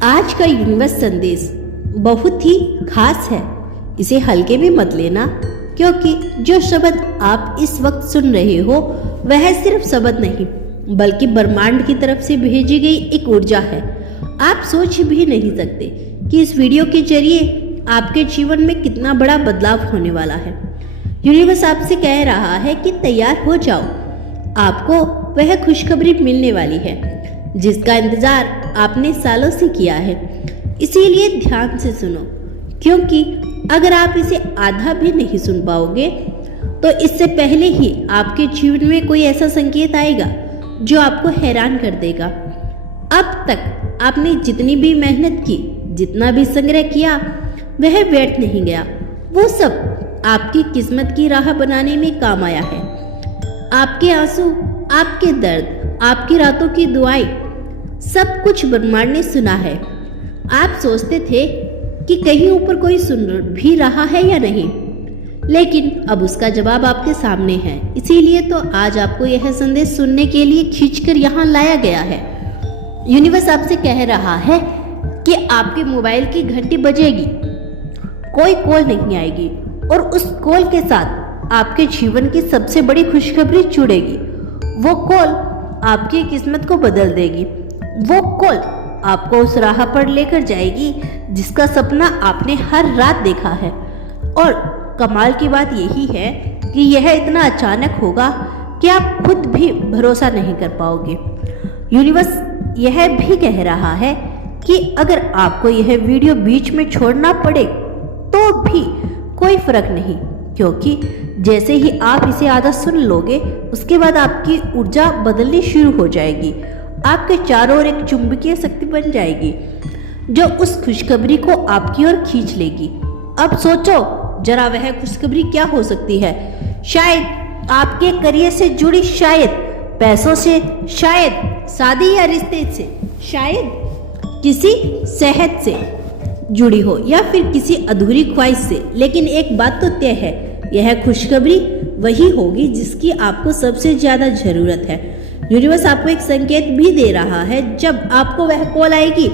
आज का यूनिवर्स संदेश बहुत ही खास है। इसे हल्के में मत लेना, क्योंकि जो शब्द आप इस वक्त सुन रहे हो वह सिर्फ शब्द नहीं बल्कि ब्रह्मांड की तरफ से भेजी गई एक ऊर्जा है। आप सोच भी नहीं सकते कि इस वीडियो के जरिए आपके जीवन में कितना बड़ा बदलाव होने वाला है। यूनिवर्स आपसे कह रहा है कि तैयार हो जाओ, आपको वह खुशखबरी मिलने वाली है जिसका इंतजार आपने सालों से किया है। इसीलिए ध्यान से सुनो, क्योंकि अगर आप इसे आधा भी नहीं सुन पाओगे तो इससे पहले ही आपके जीवन में कोई ऐसा संकेत आएगा जो आपको हैरान कर देगा। अब तक आपने जितनी भी मेहनत की, जितना भी संग्रह किया, वह व्यर्थ नहीं गया। वो सब आपकी किस्मत की राह बनाने में काम आया है। आपके आंसू, आपके दर्द, आपकी रातों की दुआएं, सब कुछ ब्रह्मांड ने सुना है। आप सोचते थे कि कहीं ऊपर कोई सुन भी रहा है या नहीं, लेकिन अब उसका जवाब आपके सामने है। इसीलिए तो आज आपको यह संदेश सुनने के लिए खींचकर यहाँ लाया गया है। यूनिवर्स आपसे कह रहा है कि आपके मोबाइल की घंटी बजेगी, कोई कॉल नहीं आएगी और उस कॉल के साथ आपके जीवन की सबसे बड़ी खुशखबरी जुड़ेगी। वो कॉल आपकी किस्मत को बदल देगी। वो कॉल आपको उस राह पर लेकर जाएगी जिसका सपना आपने हर रात देखा है। और कमाल की बात यही है कि यह इतना अचानक होगा कि आप खुद भी भरोसा नहीं कर पाओगे। यूनिवर्स यह भी कह रहा है कि अगर आपको यह वीडियो बीच में छोड़ना पड़े तो भी कोई फर्क नहीं, क्योंकि जैसे ही आप इसे आधा सुन लोगे उसके बाद आपकी ऊर्जा बदलनी शुरू हो जाएगी। आपके चारों ओर एक चुंबकीय शक्ति बन जाएगी जो उस खुशखबरी को आपकी ओर खींच लेगी। अब सोचो जरा, वह खुशखबरी क्या हो सकती है? शायद आपके करियर से जुड़ी, शायद पैसों से, शायद शादी या रिश्ते से, शायद किसी सेहत से जुड़ी हो या फिर किसी अधूरी ख्वाहिश से। लेकिन एक बात तो तय है, यह खुशखबरी वही होगी जिसकी आपको सबसे ज्यादा जरूरत है। यूनिवर्स आपको एक संकेत भी दे रहा है, जब आपको वह कॉल आएगी,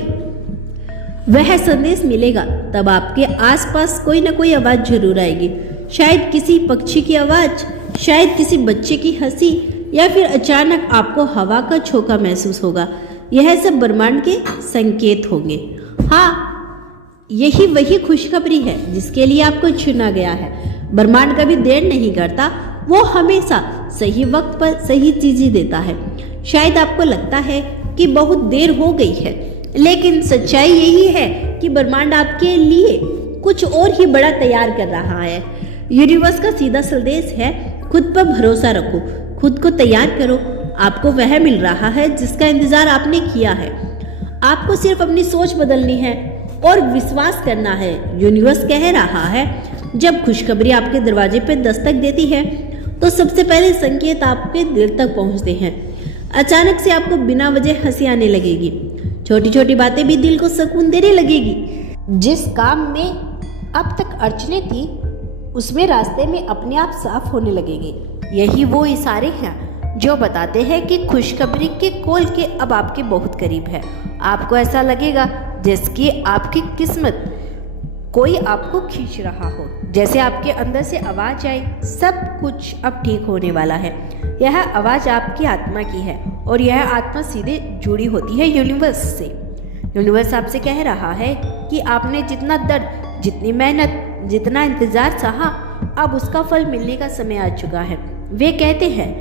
वह संदेश मिलेगा, तब आपके आसपास कोई ना कोई आवाज जरूर आएगी। शायद किसी पक्षी की आवाज, शायद किसी बच्चे की हंसी, या फिर अचानक आपको हवा का झोंका महसूस होगा। यह सब ब्रह्मांड के संकेत होंगे। हाँ, यही वही खुशखबरी है जिसके लिए आपको चुना गया है। ब्रह्मांड कभी देर नहीं करता, वो हमेशा सही वक्त पर सही चीजें देता है। शायद आपको लगता है कि बहुत देर हो गई है, लेकिन सच्चाई यही है कि ब्रह्मांड आपके लिए कुछ और ही बड़ा तैयार कर रहा है। यूनिवर्स का सीधा संदेश है, खुद पर भरोसा रखो, खुद को तैयार करो, आपको वह मिल रहा है जिसका इंतजार आपने किया है। आपको सिर्फ अपनी सोच बदलनी है और विश्वास करना है। यूनिवर्स कह रहा है, जब खुशखबरी आपके दरवाजे पर दस्तक देती है तो सबसे पहले संकेत आपके दिल तक पहुंचते हैं। अचानक से आपको बिना वजह हंसी आने लगेगी, छोटी छोटी बातें भी दिल को सुकून देने लगेगी। जिस काम में अब तक अड़चने थी उसमें रास्ते में अपने आप साफ होने लगेंगे। यही वो इशारे हैं जो बताते हैं कि खुशखबरी के कॉल के अब आपके बहुत करीब है। आपको ऐसा लगेगा जैसे कि आपकी किस्मत कोई आपको खींच रहा हो, जैसे आपके अंदर से आवाज आई, सब कुछ अब ठीक होने वाला है। यह आवाज आपकी आत्मा की है और यह आत्मा सीधे जुड़ी होती है यूनिवर्स से। यूनिवर्स आपसे कह रहा है कि आपने जितना दर्द, जितनी मेहनत, जितना इंतजार सहा, अब उसका फल मिलने का समय आ चुका है। वे कहते हैं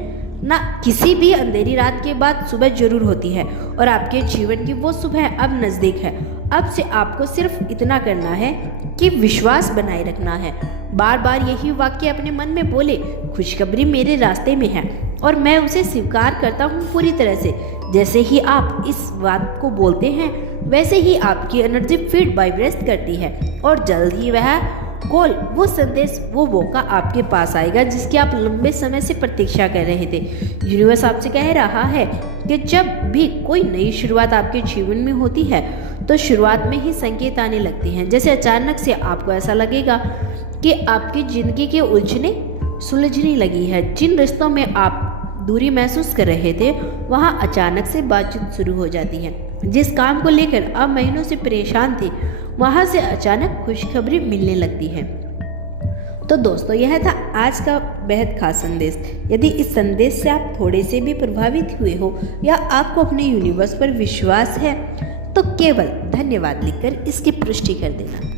ना, किसी भी अंधेरी रात के बाद सुबह जरूर होती है, और आपके जीवन की वो सुबह अब नजदीक है। अब से आपको सिर्फ इतना करना है कि विश्वास बनाए रखना है। बार बार यही वाक्य अपने मन में बोले, खुशखबरी मेरे रास्ते में है और मैं उसे स्वीकार करता हूँ पूरी तरह से। जैसे ही आप इस बात को बोलते हैं वैसे ही आपकी एनर्जी फील्ड वाइब्रेट करती है और जल्द ही वह कॉल, वो संदेश, वो मौका आपके पास आएगा जिसकी आप लंबे समय से प्रतीक्षा कर रहे थे। यूनिवर्स आपसे कह रहा है कि जब भी कोई नई शुरुआत आपके जीवन में होती है तो शुरुआत में ही संकेत आने लगते हैं। जैसे अचानक से आपको ऐसा लगेगा कि आपकी जिंदगी के उलझने सुलझने लगी है। जिन रिश्तों में आप दूरी महसूस कर रहे थे वहाँ अचानक से बातचीत शुरू हो जाती है। जिस काम को लेकर आप महीनों से परेशान थे वहां से अचानक खुशखबरी मिलने लगती है। तो दोस्तों, यह था आज का बेहद खास संदेश। यदि इस संदेश से आप थोड़े से भी प्रभावित हुए हो या आपको अपने यूनिवर्स पर विश्वास है तो केवल धन्यवाद लिखकर इसकी पुष्टि कर देना।